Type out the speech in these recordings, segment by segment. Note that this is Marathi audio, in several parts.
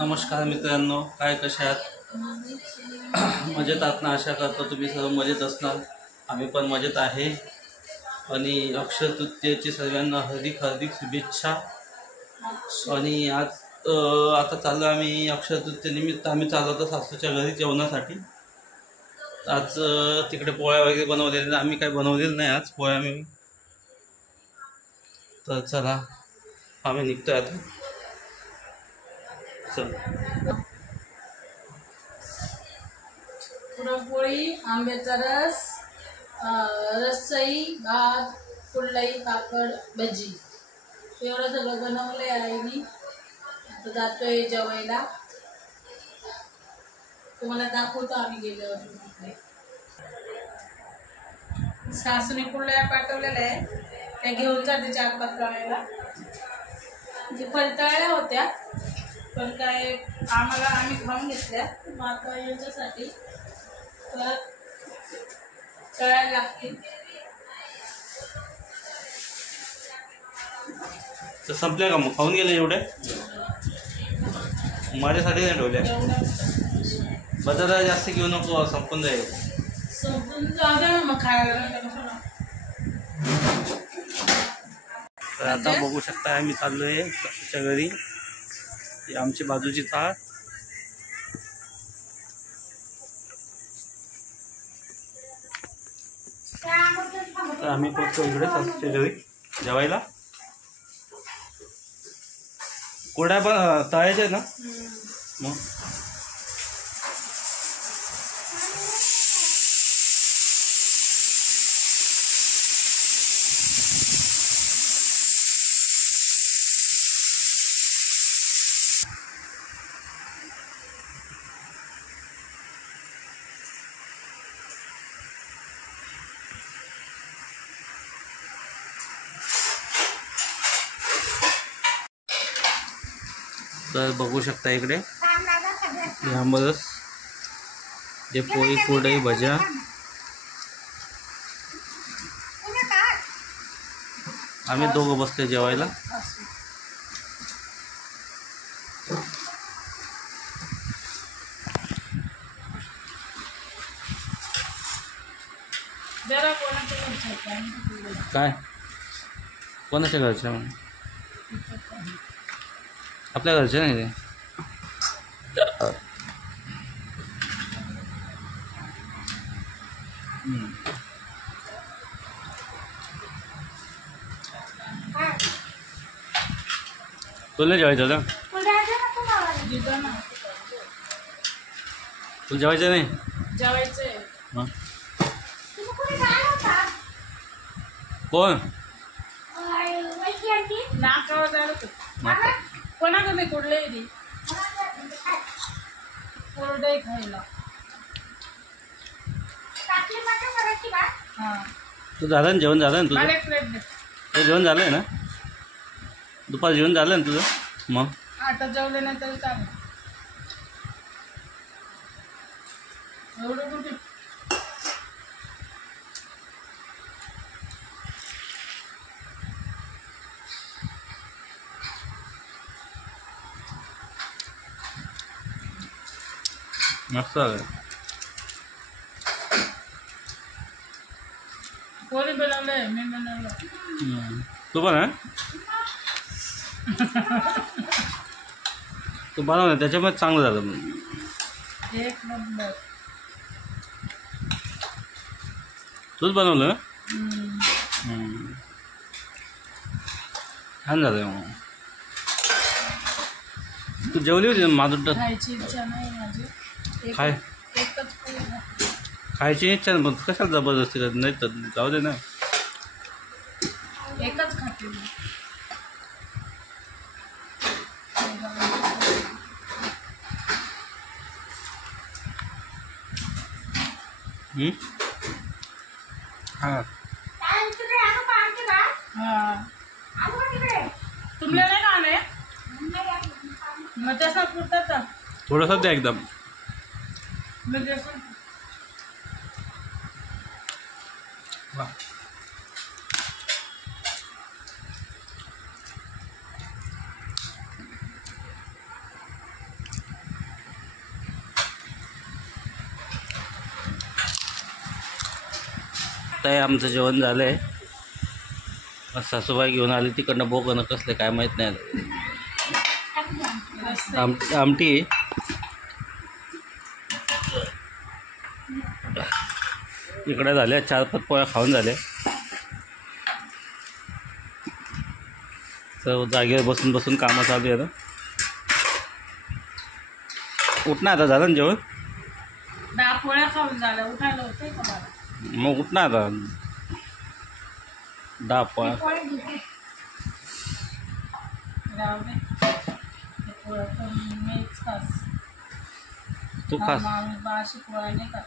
नमस्कार मित्रांनो, काय कशा आहात? मजेत आहात ना? आशा करतो तुम्ही सर्व मजेत असणार. आम्ही पण मजेत आहे. आणि अक्षय तृतीयेची सर्वांना हार्दिक हार्दिक शुभेच्छा. आणि आज आता चाललो आम्ही अक्षय तृतीयेनिमित्त आम्ही चाललो होतो सासूच्या घरी जेवणासाठी. आज तिकडे पोळ्या वगैरे बनवलेले, आम्ही काही बनवलेलं नाही आज पोळ्या मी. तर चला आम्ही निघतोय आता. चल. पुरणपोळी, आंब्याचा रस, रसई, भात, कुरडई, पापड, भजी एवढं सगळं बनवलंय आईनी. आता जातोय जेवायला. तुम्हाला दाखवतो आम्ही गेल्यावर तिकडे. सासूने कुरड्या पाठवलेल्या आहे, त्या घेऊन जाते 4-5 गावाला. जे पलतळल्या होत्या पण काय आम्ही खाऊन घेतल्या. मग आता यांच्यासाठी तर तळायला लागतील. तर संपल्या का मग? खाऊन गेले एवढे? माझ्यासाठी नाही ठेवल्या. बाजारात जास्त घेऊ नको, संपून जाईल. संपून जाऊ द्या मग खायला. तर आता बघू शकता आम्ही चाललोय सासूच्या घरी. ही आमची बाजूची थाळ. तर आम्ही पोहोचतो इकडे सासूच्या घरी जेवायला. कोड्या पण तळायच्या ना मग. तर बघू शकता इकडे आंबरस, जे पोळी, कुरडई, भज्या. आम्ही दोघं बसले जेवायला. काय कोणाच्या घरच्या? आपल्या घरचे नाही ते. तुला जेवायचं का? तुला जेवायचं नाही? जेवायचंय. कोण? नाकावर जायला कोणाकडे कुठले कुरडई खायला. तू झालं ना जेवण? झालं ना तुझं? ते जेवण झालंय ना? दुपार जेवण झालं ना तुझं? मग आता जेवले नाही तरी चालेल. एवढं कुठे मस्त झालं. कोणी बनवलंय? मी बनवलं. तू पण आहे? तू बनवलं त्याच्यामुळे चांगलं झालं. एक नंबर. तूच बनवलं? छान झालं. मग तू जेवली होती माझं? खायची इच्छा नाही माझी. एकच खायची इच्छा नाही, पण कशाला जबरदस्ती करत? नाही तर जाऊ दे ना. एकच खाते. हां तुमले नाही खाणे मग तसा पुरतात. थोडंसं द्या एकदम. बघताय आमचं जेवण झालं आहे. सासूबाई घेऊन आली तिकडनं बोगणं कसले काय माहीत नाही. आमटी इकडे झाल्या 4-5 पोळ्या खाऊन झाल्या. तर जागेवर बसून बसून कामं चालू आहे ना. उठ ना आता, झालं ना जेवण. 10 पोळ्या खाऊन झाल्या, उठायला होते का मला? मग उठ ना आता. 10 पोळ्या राहू दे. ते पोळ्या पण मीच खास. तू खास. माणूस बाशी पोळ्या नाही का?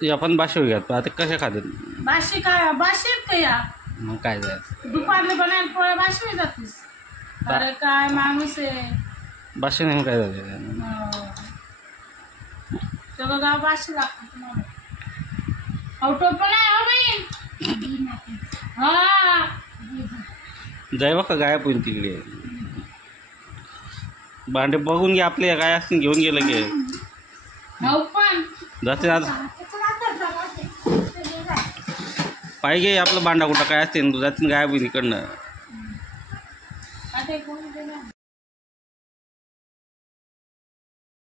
तू आपण बाशी घ्या. आता कशा खातात? बाशी काय बाशी आहेत का या? मग काय जायचं, दुपारला बनायला पोळ्या बाशी होई जातीस. अरे काय माणूस आहे. बाशी नाही काय जायचं. सगळं गाव बाशी लागतं तुम्हाला. अहो टोपण आहे हो बाई. हा जाय बघा गायब होईल तिकडे. भांडे बघून घे आपले काय असतील, घेऊन गेलं की भाऊ पण जाते. आता पाहिजे आपलं भांडा कुठं काय असते, तू जाते गायब होईल इकडनं. आता कोण देणार?